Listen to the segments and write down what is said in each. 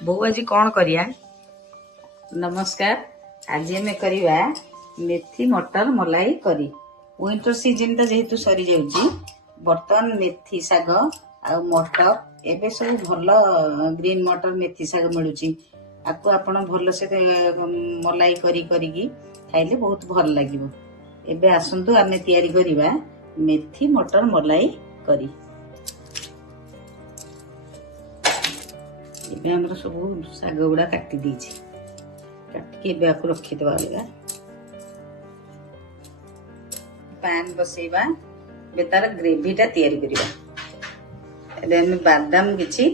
बोऊ आज कौन करिया। नमस्कार। आज आम करवा मेथी मटर मलाई करी। विंटर सीजन टा जेहेतु सरी जाउची बर्तमान मेथी साग आ मटर एबे सब भल ग्रीन मटर मेथी साग मिलूची। आपको आपण भल से मलाई करी खाइले बहुत भल लागिबो। एबे आसंतु आमे तैयारी करिवा मेथी मटर मलाई करी। एबे हमरा सब साग गुड़ा काटी दीची, काटिके एबे आपको रखिदेवा अलगा। पैन बसेवा बे तार ग्रेवी टा तैयारी करिवा। एबे हम बादाम किछि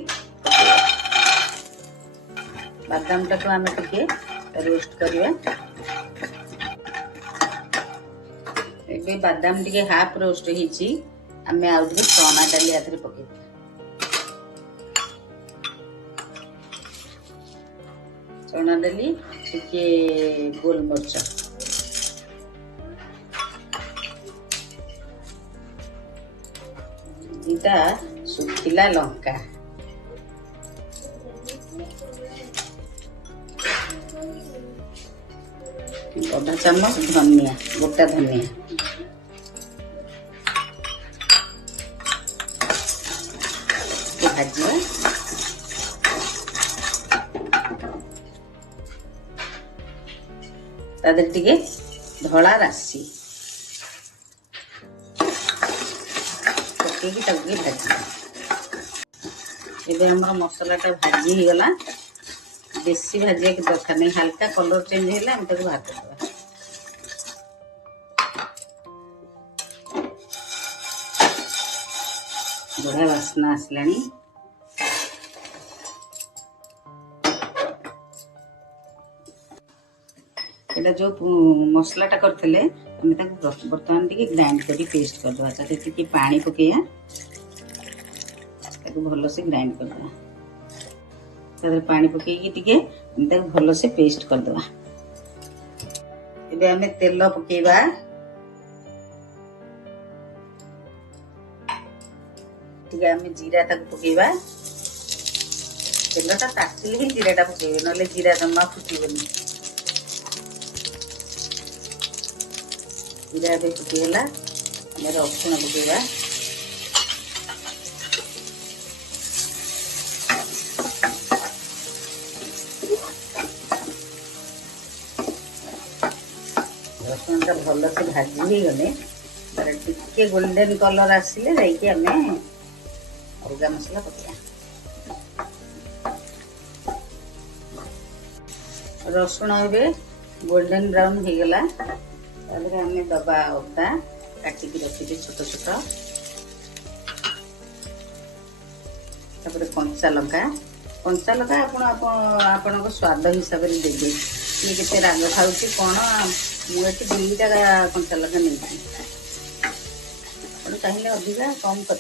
बादाम टाको आमे टिके रोस्ट करिवा। एबे बादाम टिके हाफ रोस्ट हिची आमे आउ टिके चना डाली आथरे पके चना डाली टिके गोलमरिच इटा सुखिला लंका आधा चामच धनिया गोटा धनिया भाजिया। तादर टिके धला राशि पकेकी भाजी। एबे हमर मसला टा भाजी ही गला, बेसी भाजिया के दरकार नहीं, हल्का कलर चेंज हैला हम ताको भात करबा। बढ़िया वासना आसलानी। एटा जो मसला टा करथले हमें ताको बर्तमान टिके ग्राइंड करी पेस्ट कर दवा। ताते टिके पानी पकेया ताको भलो से ग्राइंड कर दवा। ताते पानी पकेकी टिके हम ताको भलो से पेस्ट कर दवा। एबे हमें तेल पकेबा। टिके हमें जीरा ताको पकेबा। तेलटा तातिले ही जीरा टा पकेबे, नले जीरा जम्मा फुटिबनी। जीरा भी फुटीगला, रसुण पकेबा। रसुण टा भल से भाजी ही गले तार टिके गोल्डन कलर आसिले जाइके आमे अलगा मसला पकेया। रसुण एबे गोल्डन ब्राउन हो गला हमें दबा अदा काटिक रखी छोट छोट। कंचा लंका आपण स्वाद हिसाब से देवे किए के राग खाऊँ कौन मुझे दुईटा कंचा लंका नहीं चाहिए अधिका कम कर।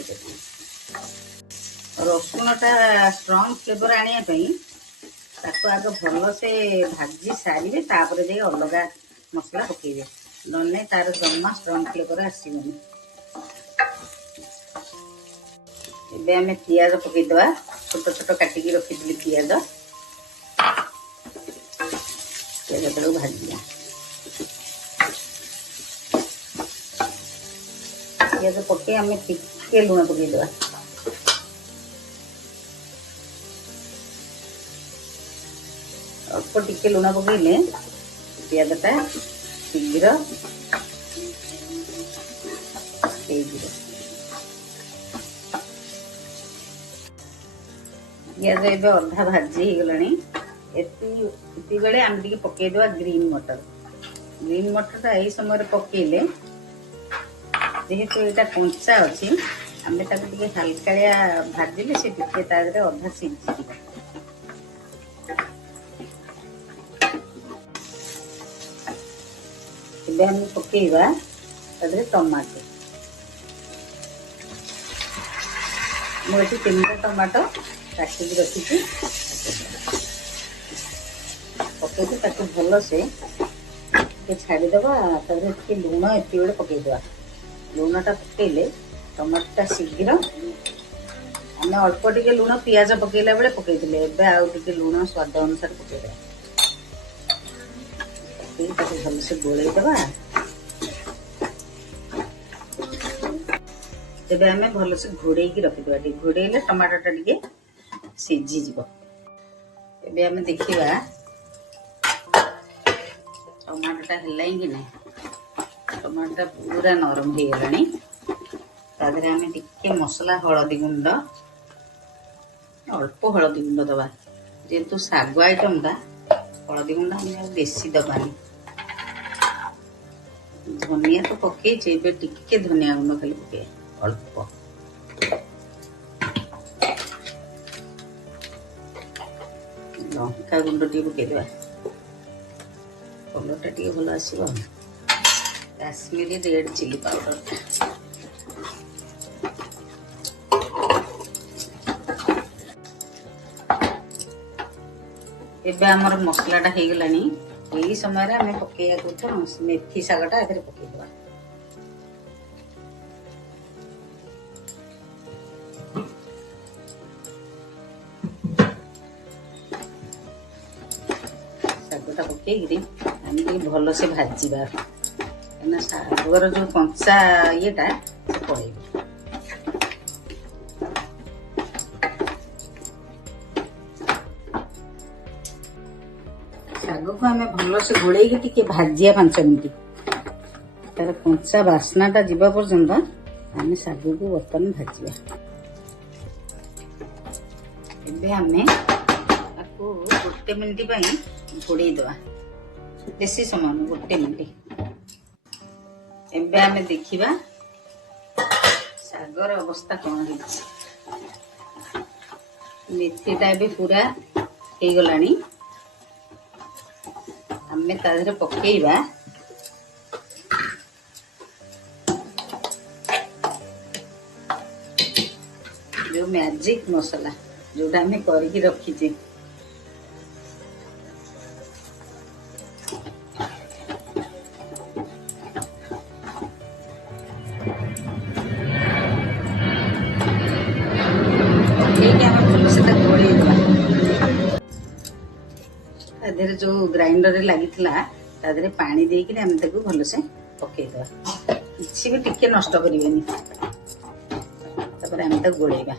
रसुण टा स्ट्रॉन्ग फ्लेवर आने आग भल से भाजी सारे तापर जाए अलग मसला पकेबे, नने तार जम्मा स्ट्रॉन्ग फ्लेवर आसबनी। एबे हमें पियाज पकेदवा, छोट छोट काटिकी रखी पियाज भाजिया। पियाज पके हमें टिके लुण पकेदवा। अल्प टिके लुण पकेले पियाजटा शीघ्र पियाज एबे अधा भाजी गलानी। एति बेले आम टिके पकेदवा ग्रीन मटर। ग्रीन मटर टा एई समय पकेले जेहेतु एटा कंचा अछि आमे ताको टिके हल्काया भाजिले से टिके तादरे अधा सिझी। एबे हम पकेबा तादरे टमाटो। मुझे 3टा टमाटो काटिक रखी पकेबी ताको भल से छाड़ीदबा। तादरे लुण एति बेले पकेदवा। लुणटा पकेले टमाटोटा शीघ्र ଆମେ ଅଳ୍ପ ଟିକେ ଲୁଣ ପିଆଜ ପକେଇଲା ବେଳେ ପକେଇଥିଲେ, ଏବେ ଆଉ ଟିକେ ଲୁଣ ସ୍ୱାଦ ଅନୁସାରେ ପକେଇଦେବା। ତାକୁ ଭଲସେ ଗୋଳେଇଦେବା। ତେବେ ଆମେ ଭଲସେ ଘୋଡ଼େଇକି ରଖିଦେବା। ଟିକେ ଘୋଡ଼େଇଲେ ଟମାଟୋଟା ଟିକେ ସିଝିଯିବ। ଏବେ ଆମେ ଦେଖିବା ଟମାଟୋଟା ହେଲାଣି କି ନାହିଁ। ଟମାଟୋଟା ପୁରା ନରମ ହେଇଗଲାଣି। ତା ଦେହରେ ଆମେ ଟିକେ ମସଲା ହଳଦୀ ଗୁଣ୍ଡ, ଅଳ୍ପ ହଳଦୀ ଗୁଣ୍ଡ ଦେବା, ଯେହେତୁ ଶାଗ ଆଇଟମଟା ହଳଦୀ ଗୁଣ୍ଡ ଆମେ ଆଉ ବେଶୀ ଦେବାନି। ଧନିଆ ତ ପକେଇଛେ, ଏବେ ଟିକେ ଧନିଆ ଗୁଣ୍ଡ ଖାଲି ପକେଇବା ଅଳ୍ପ। ଲଙ୍କା ଗୁଣ୍ଡ ଟିକେ ପକେଇଦେବା, କଲରଟା ଟିକେ ଭଲ ଆସିବ। କାଶ୍ମୀରୀ ରେଡ୍ ଚିଲି ପାଉଡରଟା ଏବେ ଆମର ମସଲାଟା ହେଇଗଲାଣି। ଏଇ ସମୟରେ ଆମେ ପକେଇବାକୁ ମେଥି ଶାଗଟା ଏଥିରେ ପକେଇଦେବା। ଶାଗଟା ପକେଇକିରି ଆମେ ଟିକେ ଭଲସେ ଭାଜିବା, କାହିଁକିନା ଶାଗର ଯୋଉ କଞ୍ଚା ଇଏଟା ପଳେଇବ। ଶାଗକୁ ଆମେ ଭଲସେ ଗୋଳେଇକି ଟିକେ ଭାଜିବା 5 ମିନିଟ୍। ତାର କଞ୍ଚା ବାସ୍ନାଟା ଯିବା ପର୍ଯ୍ୟନ୍ତ ଆମେ ଶାଗକୁ ବର୍ତ୍ତମାନ ଭାଜିବା। ଏବେ ଆମେ ତାକୁ 1 ମିନିଟ୍ ପାଇଁ ଘୋଡ଼େଇ ଦେବା, ବେଶୀ ସମୟ ନୁହେଁ, 1 ମିନିଟ୍। ଏବେ ଆମେ ଦେଖିବା ଶାଗର ଅବସ୍ଥା କ'ଣ ହେଇଛି। ମେଥିଟା ଏବେ ପୁରା ହେଇଗଲାଣି। ଆମେ ତା ଦେହରେ ପକେଇବା ଯୋଉ ମ୍ୟାଜିକ୍ ମସଲା ଯୋଉଟା ଆମେ କରିକି ରଖିଛେ। ପକେଇକି ଆମେ ଭଲସେ ତାକୁ ଗୋଳେଇଦେବା। ତା ଦେହରେ ଯୋଉ ଗ୍ରାଇଣ୍ଡରରେ ଲାଗିଥିଲା ତା ଦେହରେ ପାଣି ଦେଇକିରି ଆମେ ତାକୁ ଭଲସେ ପକେଇଦେବା, କିଛି ବି ଟିକେ ନଷ୍ଟ କରିବେନି। ତାପରେ ଆମେ ତାକୁ ଗୋଳେଇବା।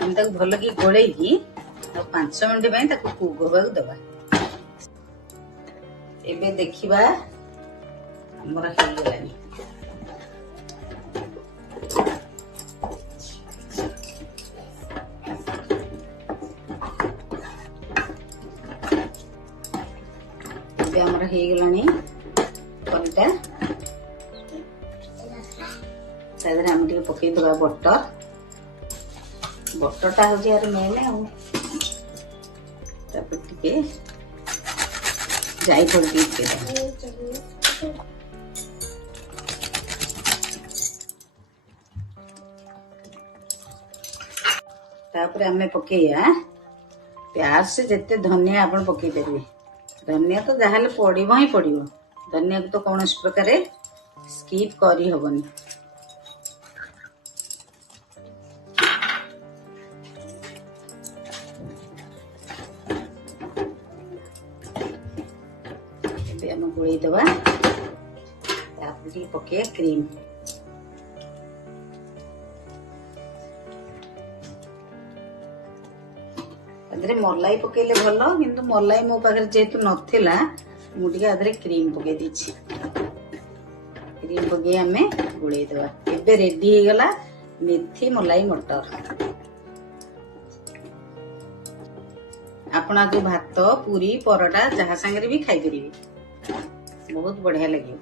ଆମେ ତାକୁ ଭଲକି ଗୋଳେଇକି ଆଉ 5 ମିନିଟ୍ ପାଇଁ ତାକୁ କୁକ୍ ହବାକୁ ଦେବା। ଏବେ ଦେଖିବା ଆମର ହେଇଗଲାଣି। ଏବେ ଆମର ହେଇଗଲାଣି କଲିଟା। ତା ଦେହରେ ଆମେ ଟିକେ ପକେଇଦବା ବଟର। ବଟରଟା ହଉଛି ଆର ମେନ୍ ଆଉ। ତାପରେ ଟିକେ ଜାଇଫଳ ଟିକେ ପକେଇଦବା। ତାପରେ ଆମେ ପକେଇବା ପ୍ୟାଜ, ଯେତେ ଧନିଆ ଆପଣ ପକେଇ ପାରିବେ। ଧନିଆ ତ ଯାହାହେଲେ ପଡିବ ହିଁ ପଡିବ, ଧନିଆକୁ ତ କୌଣସି ପ୍ରକାରେ ସ୍କିପ୍ କରିହବନି। ଏବେ ଆମେ ଗୋଳେଇଦବା। ତାପରେ ଟିକେ ପକେଇବା କ୍ରିମ। ଏଥିରେ ମଲାଇ ପକେଇଲେ ଭଲ, କିନ୍ତୁ ମଲାଇ ମୋ ପାଖରେ ଯେହେତୁ ନଥିଲା ମୁଁ ଟିକେ ଆଧରେ କ୍ରିମ ପକେଇ ଦେଇଛି। କ୍ରିମ ପକେଇ ଆମେ ଗୋଳେଇଦବା। ଏବେ ରେଡି ହେଇଗଲା ମେଥି ମଲାଇ ମଟର। ଆପଣ ଆକୁ ଭାତ, ପୁରୀ, ପରଟା ଯାହା ସାଙ୍ଗରେ ବି ଖାଇପାରିବେ, ବହୁତ ବଢିଆ ଲାଗିବ।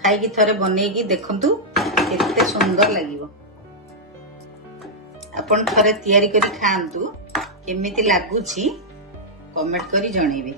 ଖାଇକି ଥରେ ବନେଇକି ଦେଖନ୍ତୁ, କେତେ ସୁନ୍ଦର ଲାଗିବ। ଆପଣ ଥରେ ତିଆରି କରି ଖାଆନ୍ତୁ, କେମିତି ଲାଗୁଛି କମେଣ୍ଟ କରି ଜଣେଇବେ।